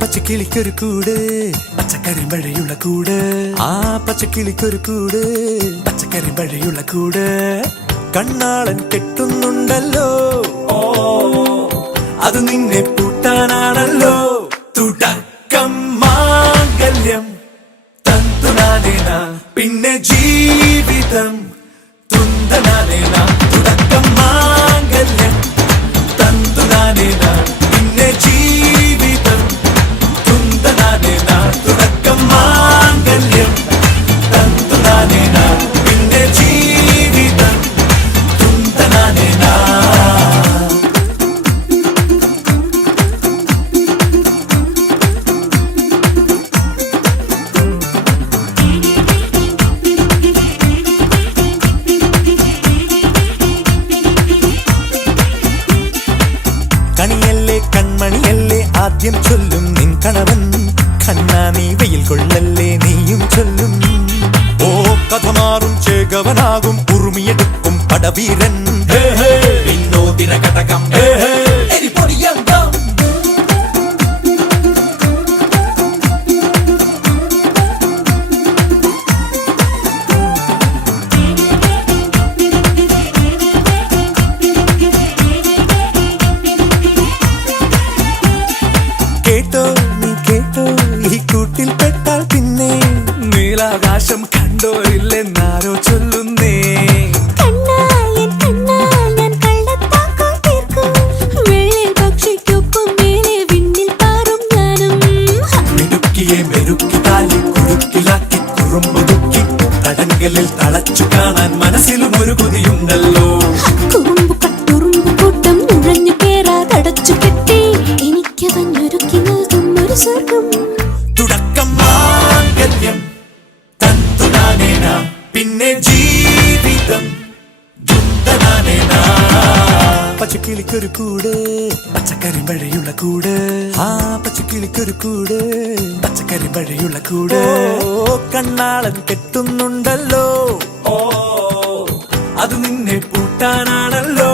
പച്ചക്കിളിക്കൊരു കൂട് പച്ചക്കരിമ്പഴയുള്ള കൂട് ആ പച്ചക്കിളിക്കൊരു കൂട് പച്ചക്കരിമ്പഴയുള്ള കൂട് കണ്ണാളൻ കെട്ടുന്നുണ്ടല്ലോ അത് നിന്നെ പൂട്ടാനാണല്ലോ തുടക്കം മാംഗല്യം തന്തുനാനേന പിന്നെ ജീവിതം തുന്തനാനേന തുടക്കം മാംഗല്യം തന്തുനാനേന പിന്നെ ജീവിതം തുന്തനാനേന തുടക്കം മാംഗല്യം തന്തുനാനേന പിന്നെ ജീവിതം തുന്തനാനേന. കണിയല്ലേ കൺമണിയല്ലേ ആദ്യം ചൊല്ലും നിൻ കണവൻ കണ്ണാ നീ വെയിൽ കൊള്ളല്ലേ നീയും ചൊല്ലും ഓ കഥ മാറും ചേകവനാകും ഉറുമിയെടുക്കും പടവീരൻ വിനോദിന ഘടകം കേട്ടോ നീ കേട്ടോ ഈ കൂട്ടിൽ പെട്ടാൽ പിന്നെ നീലാകാശം കണ്ടോ ഇല്ലെന്നാരോ ചൊല്ലുന്നേ. മിടുക്കിയെ മെരുക്കി താലി കുടുക്കിലാക്കി കുറുമ്പുതുക്കി തടങ്കലിൽ തളച്ചു കാണാൻ മനസ്സിലും ഒരു കൊതിയുണ്ടല്ലോ. തുടക്കം മാംഗല്യം തന്തുനാനേന പിന്നെ ജീവിതം തുന്തനാനേന. പച്ചക്കിളിക്കൊരു കൂട് പച്ചക്കരിമ്പഴയുള്ള കൂട് ആ പച്ചക്കിളിക്കൊരു കൂട് പച്ചക്കരിമ്പഴയുള്ള കൂട് കണ്ണാളൻ കെട്ടുന്നുണ്ടല്ലോ അത് നിന്നെ പൂട്ടാനാണല്ലോ.